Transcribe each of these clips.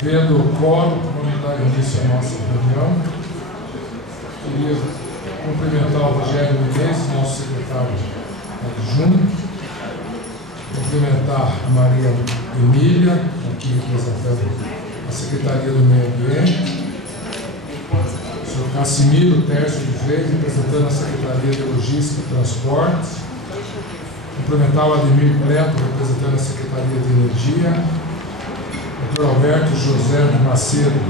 Havendo o quórum, vamos dar início à nossa reunião. Queria cumprimentar o Rogério Menezes, nosso secretário adjunto, cumprimentar a Maria Emília, aqui representando a Secretaria do Meio Ambiente, o senhor Cassimiro Tércio de Freitas, representando a Secretaria de Logística e Transportes, cumprimentar o Ademir Cleto, representando a Secretaria de Energia, Dr. Alberto José de Macedo,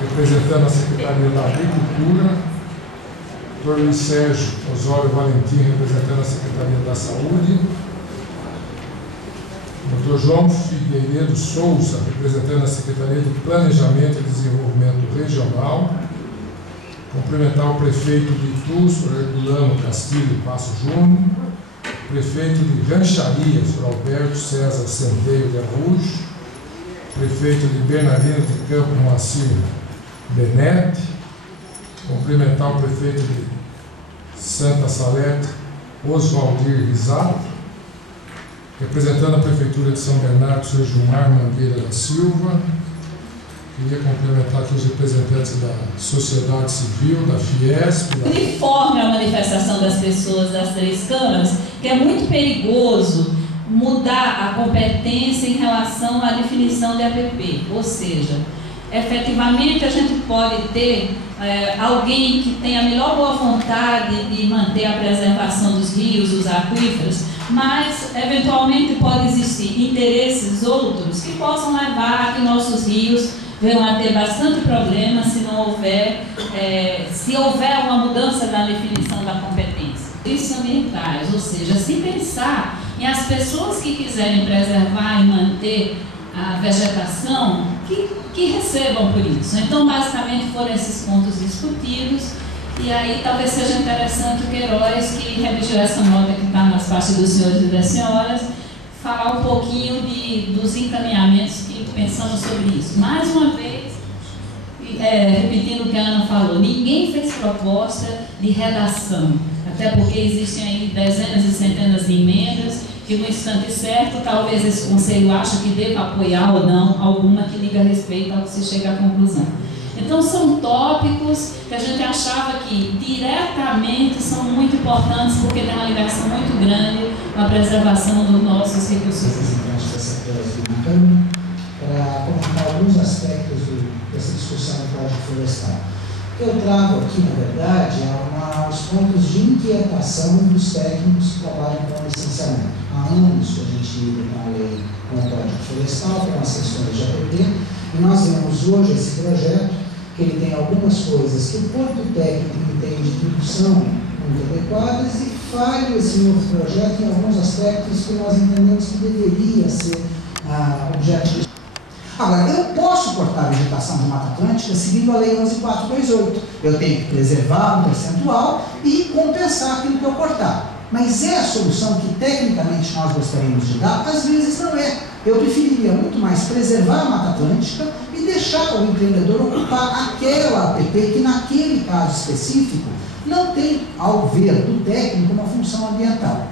representando a Secretaria da Agricultura, Dr. Luiz Sérgio Osório Valentim, representando a Secretaria da Saúde, Dr. João Figueiredo Souza, representando a Secretaria de Planejamento e Desenvolvimento Regional, cumprimentar o prefeito de Itu, Herculano Castilho Passo Júnior, prefeito de Rancharia, Dr. Alberto César Centeio de Araújo, prefeito de Bernardino de Campo Moacir Benete, cumprimentar o prefeito de Santa Salete, Oswaldir Risato, representando a Prefeitura de São Bernardo, o senhor Gilmar Mangueira da Silva. Queria cumprimentar aqui os representantes da sociedade civil, da Fiesp. Uniforme a manifestação das pessoas das três câmaras, que é muito perigoso mudar a competência em relação à definição de APP, ou seja, efetivamente a gente pode ter alguém que tenha a melhor boa vontade de manter a preservação dos rios, dos aquíferos, mas eventualmente pode existir interesses outros que possam levar a que nossos rios venham a ter bastante problema se não houver, se houver uma mudança da definição da competência. Serviços ambientais, ou seja, se pensar em as pessoas que quiserem preservar e manter a vegetação, que recebam por isso. Então, basicamente, foram esses pontos discutidos, e aí talvez seja interessante o Queiroz, que redigiu essa nota que está nas partes dos senhores e das senhoras, falar um pouquinho dos encaminhamentos que pensamos sobre isso. Mais uma vez, repetindo o que a Ana falou, ninguém fez proposta de redação, até porque existem aí dezenas e centenas de emendas, que no instante certo, talvez esse conselho ache que deva apoiar ou não alguma que diga respeito ao que se chega à conclusão. Então, são tópicos que a gente achava que diretamente são muito importantes, porque tem uma ligação muito grande com a preservação dos nossos recursos. Para comentar alguns aspectos dessa discussão do Código Florestal. O que eu trago aqui, na verdade, os pontos de inquietação dos técnicos que trabalham com licenciamento. Há anos que a gente lida com a lei, com o Código Florestal, com as questões de APP, e nós vemos hoje esse projeto, que ele tem algumas coisas que o corpo técnico entende que não são muito adequadas, e falha esse novo projeto em alguns aspectos que nós entendemos que deveria ser objeto de... Agora, eu posso cortar a vegetação de Mata Atlântica seguindo a Lei 11.428. Eu tenho que preservar um percentual e compensar aquilo que eu cortar. Mas é a solução que tecnicamente nós gostaríamos de dar? Às vezes não é. Eu preferiria muito mais preservar a Mata Atlântica e deixar o empreendedor ocupar aquela APP que naquele caso específico não tem, ao ver do técnico, uma função ambiental.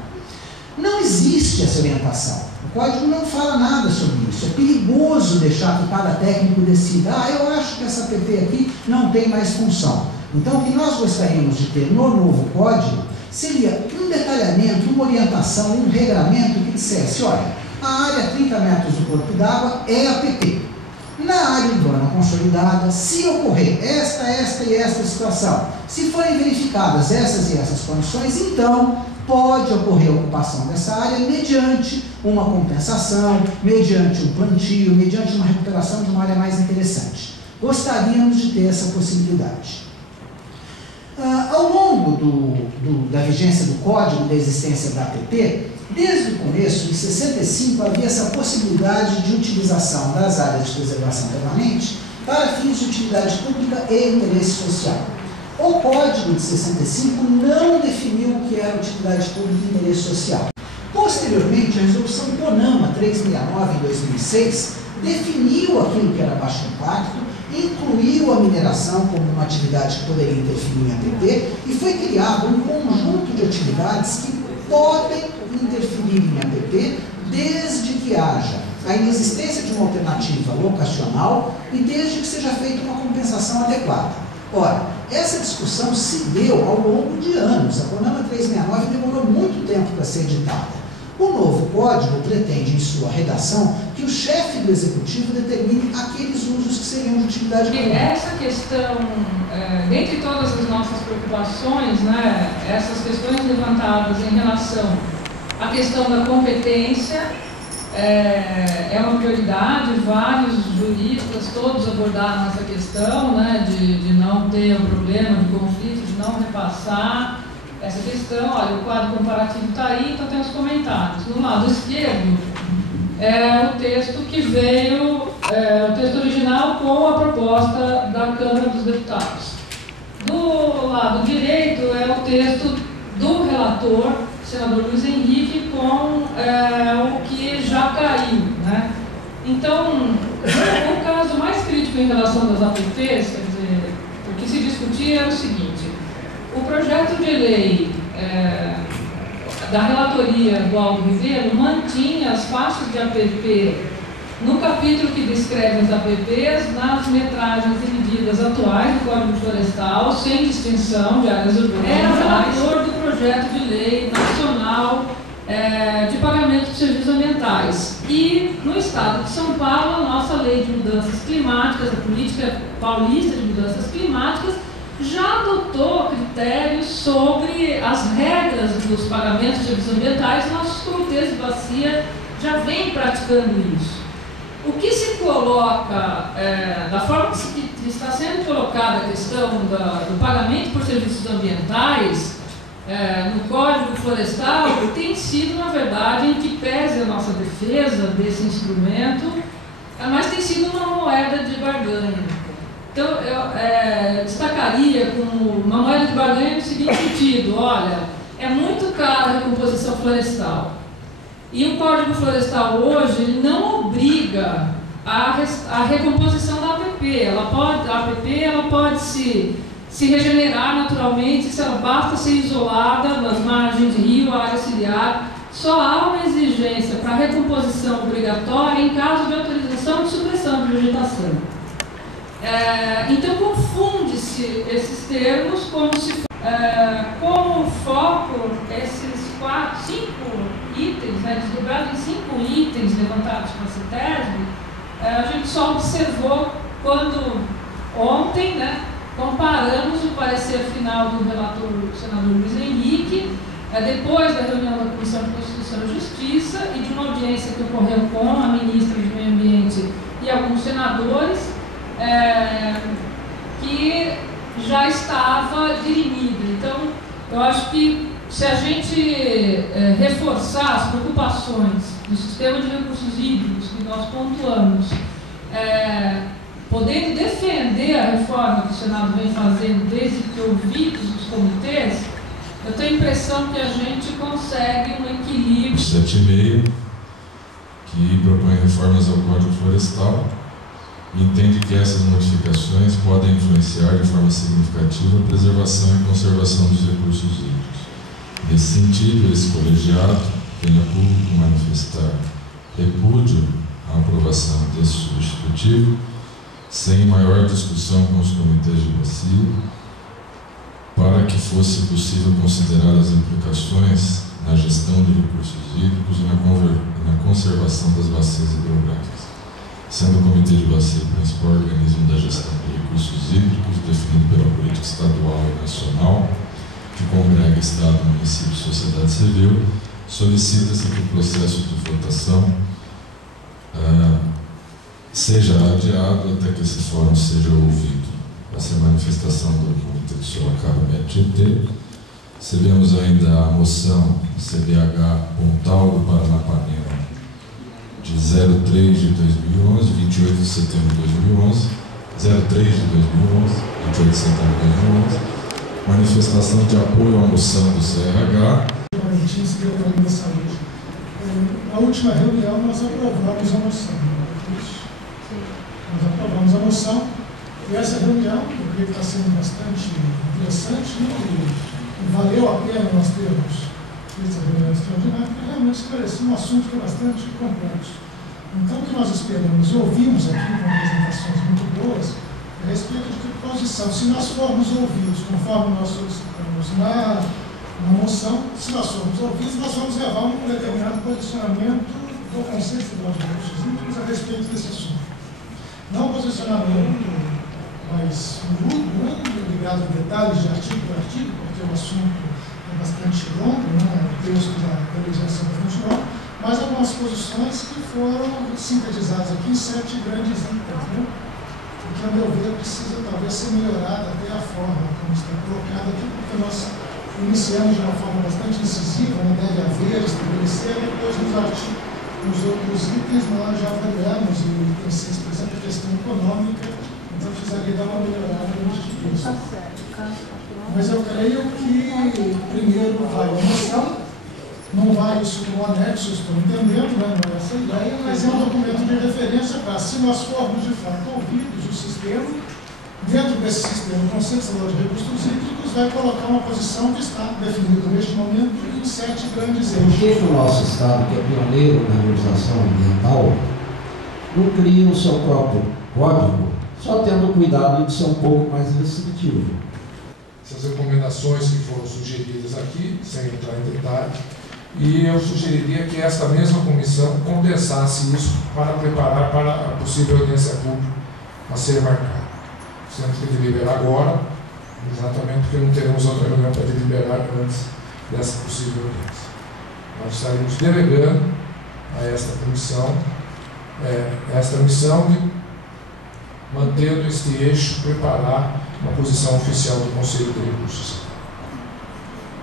Não existe essa orientação. O código não fala nada sobre isso. É perigoso deixar que cada técnico decida, eu acho que essa APP aqui não tem mais função. Então, o que nós gostaríamos de ter no novo código seria um detalhamento, uma orientação, um regramento que dissesse, olha, a área 30 metros do corpo d'água é APP. Na área urbana consolidada, se ocorrer esta e esta situação, se forem verificadas essas e essas condições, então pode ocorrer a ocupação dessa área mediante uma compensação, mediante um plantio, mediante uma recuperação de uma área mais interessante. Gostaríamos de ter essa possibilidade. Ao longo da vigência do código da existência da APP, desde o começo, em 65, havia essa possibilidade de utilização das áreas de preservação permanente para fins de utilidade pública e interesse social. O Código de 65 não definiu o que era utilidade pública e interesse social. Posteriormente, a resolução CONAMA 369, em 2006, definiu aquilo que era baixo impacto, incluiu a mineração como uma atividade que poderia interferir em APP e foi criado um conjunto de atividades que podem interferir em APP desde que haja a inexistência de uma alternativa locacional e desde que seja feita uma compensação adequada. Ora, essa discussão se deu ao longo de anos. A CONAMA 369 demorou muito tempo para ser editada. O novo código pretende, em sua redação, que o chefe do executivo determine aqueles usos que seriam de utilidade comum. Essa questão, dentre todas as nossas preocupações, né, essas questões levantadas em relação à questão da competência, é uma prioridade. Vários juristas, todos abordaram essa questão, né, de não ter um problema de conflito, de não repassar essa questão. Olha, o quadro comparativo está aí, então tem os comentários. No lado esquerdo é o texto que veio, o texto original com a proposta da Câmara dos Deputados. Do lado direito é o texto do relator, senador Luiz Henrique, com o que já caiu, né? Então, o caso mais crítico em relação das APPs, quer dizer, o que se discutia era o seguinte: o projeto de lei da relatoria do Aldo Ribeiro mantinha as faixas de APP no capítulo que descreve as APPs nas metragens e medidas atuais do Código Florestal, sem distinção de áreas urbanas. Era relator do projeto de lei nacional de pagamento de serviços ambientais. E no estado de São Paulo, a nossa lei de mudanças climáticas, a política paulista de mudanças climáticas, já adotou critérios sobre as regras dos pagamentos de serviços ambientais. Nossos comitês de bacia já vêm praticando isso. O que se coloca, da forma que está sendo colocada a questão do pagamento por serviços ambientais no Código Florestal, tem sido, na verdade, em que pese a nossa defesa desse instrumento, mas tem sido uma moeda de barganha. Então, eu destacaria como uma moeda de barganha no seguinte sentido: olha, é muito cara a recomposição florestal. E o Código Florestal hoje ele não obriga a recomposição da APP. A APP ela pode se regenerar naturalmente, se ela basta ser isolada nas margens de rio, área ciliar. Só há uma exigência para recomposição obrigatória em caso de autorização de supressão de vegetação. Então confunde-se esses termos como foco esses 5 itens, né, desdobrados em 5 itens levantados pela CETESB. A gente só observou quando ontem, né, comparamos o parecer final do relator, o senador Luiz Henrique, depois da reunião da Comissão de Constituição e Justiça e de uma audiência que ocorreu com a ministra do Meio Ambiente e alguns senadores, que já estava dirimido. Então, eu acho que se a gente reforçar as preocupações do sistema de recursos hídricos que nós pontuamos, podendo defender a reforma que o Senado vem fazendo desde que ouvidos os comitês, eu tenho a impressão que a gente consegue um equilíbrio. 7,5, que propõe reformas ao Código Florestal, e entende que essas modificações podem influenciar de forma significativa a preservação e conservação dos recursos hídricos. Nesse sentido, esse colegiado tem a público manifestar repúdio à aprovação desse substitutivo, sem maior discussão com os comitês de bacia, para que fosse possível considerar as implicações na gestão de recursos hídricos e na conservação das bacias hidrográficas, sendo o Comitê de Bacia o principal organismo da gestão de recursos hídricos, definido pela política estadual e nacional, que congrega Estado, município e sociedade civil. Solicita-se que o processo de votação seja adiado até que esse fórum seja ouvido. Essa é a manifestação do Comitê de Sorocaba MET-GT. Recebemos ainda a moção CBH Pontal do Paranapanema de 03 de 2011, 28 de setembro de 2011, 03 de 2011, 28 de setembro de 2011, manifestação de apoio à moção do CRH. Na última reunião nós aprovamos a moção. Nós aprovamos a moção e essa reunião, eu creio que está sendo bastante interessante, né? E valeu a pena nós termos essa reunião extraordinária, porque realmente esclareceu um assunto que é bastante complexo. Então, o que nós esperamos e ouvimos aqui com apresentações muito boas a respeito de que posição, se nós formos ouvidos conforme nós solicitamos na moção, se nós formos ouvidos, nós vamos levar um determinado posicionamento do Conselho Federal de Recursos Hídricos a respeito desse assunto. Não um posicionamento mais ligado a detalhes de artigo por artigo, porque o assunto é bastante longo, né? O texto da legislação é muito longo, mas algumas posições que foram sintetizadas aqui em 7 grandes itens, né? O que, a meu ver, precisa talvez ser melhorado até a forma como está colocado aqui, porque nós iniciamos de uma forma bastante incisiva, né? Deve haver, estabelecer, e depois nos outros itens nós já avaliamos, e o item 6, por exemplo, a questão econômica, então precisaria dar uma melhorada nisso. Mas eu creio que primeiro vai a moção, não vai isso como anexo, estou entendendo, né? Não é essa a ideia, mas é um documento de referência para, se nós formos de fato ouvidos, o sistema, dentro desse sistema, o Conselho Estadual de Recursos Hídricos vai colocar uma posição que está definida neste momento em 7 grandes eixos. Por que o nosso Estado, que é pioneiro na legislação ambiental, não cria o seu próprio código, só tendo cuidado de ser um pouco mais restritivo? Essas recomendações que foram sugeridas aqui, sem entrar em detalhe, e eu sugeriria que esta mesma comissão condensasse isso para preparar para a possível audiência pública a ser marcada. Temos que deliberar agora, exatamente porque não teremos outra reunião para deliberar antes dessa possível audiência. Nós estaremos delegando a esta comissão esta missão de, mantendo este eixo, preparar uma posição oficial do Conselho de Recursos.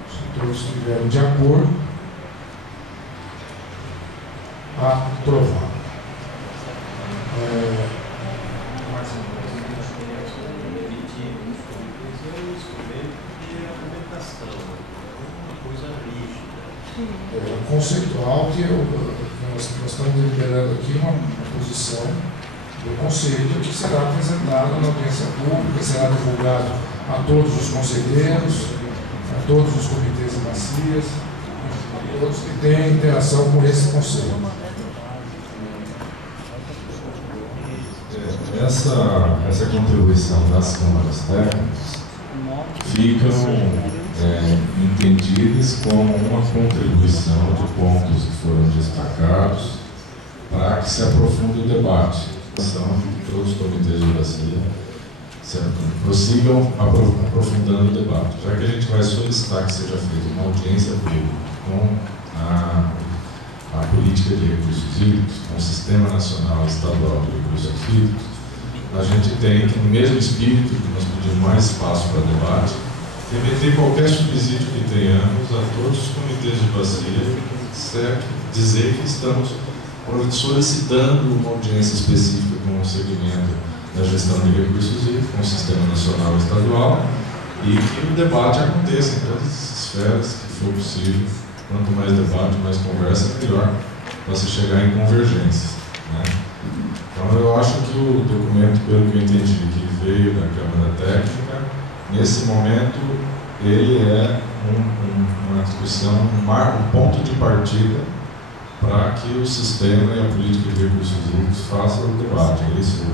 Se todos estiverem de acordo, aprovado. Conceitual que nós estamos deliberando aqui uma posição do Conselho que será apresentada na audiência pública, será divulgado a todos os conselheiros, a todos os comitês de bacias, a todos que têm interação com esse Conselho. Essa contribuição das câmaras técnicas ficam entendidas como uma contribuição de pontos que foram destacados para que se aprofunde o debate. São que todos os comitês de bacia prossigam aprofundando o debate. Já que a gente vai solicitar que seja feita uma audiência pública com a política de recursos hídricos, com o Sistema Nacional e Estadual de Recursos Hídricos, a gente tem que, no mesmo espírito que nós pedimos mais espaço para debate, remeter qualquer subsídio que tenhamos a todos os comitês de bacia, certo? Dizer que estamos solicitando uma audiência específica com o segmento da gestão de recursos hídricos, com o Sistema Nacional e Estadual, e que o debate aconteça em todas as esferas que for possível. Quanto mais debate, mais conversa, melhor para se chegar em convergências, né? Então eu acho que o documento, pelo que eu entendi, que veio da Câmara Técnica, nesse momento ele é uma discussão, um ponto de partida para que o sistema e a política de recursos hídricos façam o debate. É isso,